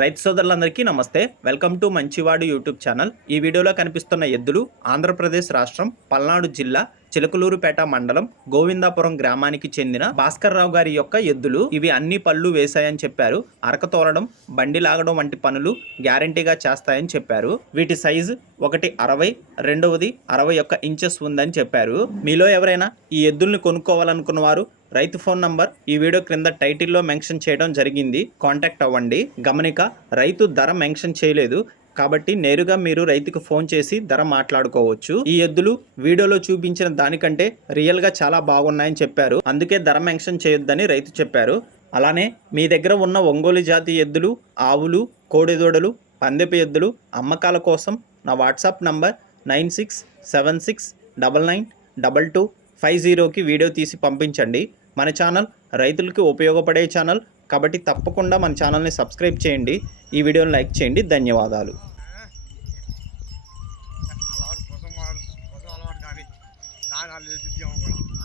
రైతు సోదరులందరికీ నమస్తే. Welcome to Manchivadu YouTube channel. ఈ వీడియోలో కనిపిస్తున్న ఎద్దులు ఆంధ్రప్రదేశ్ రాష్ట్రం పల్నాడు జిల్లా చిలకలూరుపేట మండలం గోవిందాపురం గ్రామానికి చెందిన భాస్కర్ రావు గారి యొక్క ఎద్దులు. ఇవి అన్ని పళ్ళు వేశాయని చెప్పారు. అరక తోలడం బండి లాగడం వంటి పనులు గ్యారంటీగా చేస్తాయని చెప్పారు. వీటి సైజు ఒకటి అరవై రెండవది అరవై ఒక్క ఇంచెస్ ఉందని చెప్పారు. మీలో ఎవరైనా ఈ ఎద్దుల్ని కొనుక్కోవాలనుకున్న వారు రైతు ఫోన్ నంబర్. ఈ వీడియో క్రింద టైటిల్లో మెన్షన్ చేయడం జరిగింది. కాంటాక్ట్ అవ్వండి. గమనిక రైతు ధర మెన్షన్ చేయలేదు. కాబట్టి నేరుగా మీరు రైతుకు ఫోన్ చేసి ధర మాట్లాడుకోవచ్చు. ఈ ఎద్దులు వీడియోలో చూపించిన దానికంటే రియల్గా చాలా బాగున్నాయని చెప్పారు. అందుకే ధర మెన్షన్ చేయొద్దని రైతు చెప్పారు. అలానే మీ దగ్గర ఉన్న ఒంగోలు జాతి ఎద్దులు ఆవులు కోడెదూడలు పందెపు ఎద్దులు అమ్మకాల కోసం నా WhatsApp number nine six seven six double nine double two five జీరోకి వీడియో తీసి పంపించండి. మన ఛానల్ రైతులకు ఉపయోగపడే ఛానల్. కాబట్టి తప్పకుండా మన ఛానల్ని సబ్స్క్రైబ్ చేయండి. ఈ వీడియోని లైక్ చేయండి. ధన్యవాదాలు. అలవాటు కోసం అలవాటు కానీ దాని కూడా.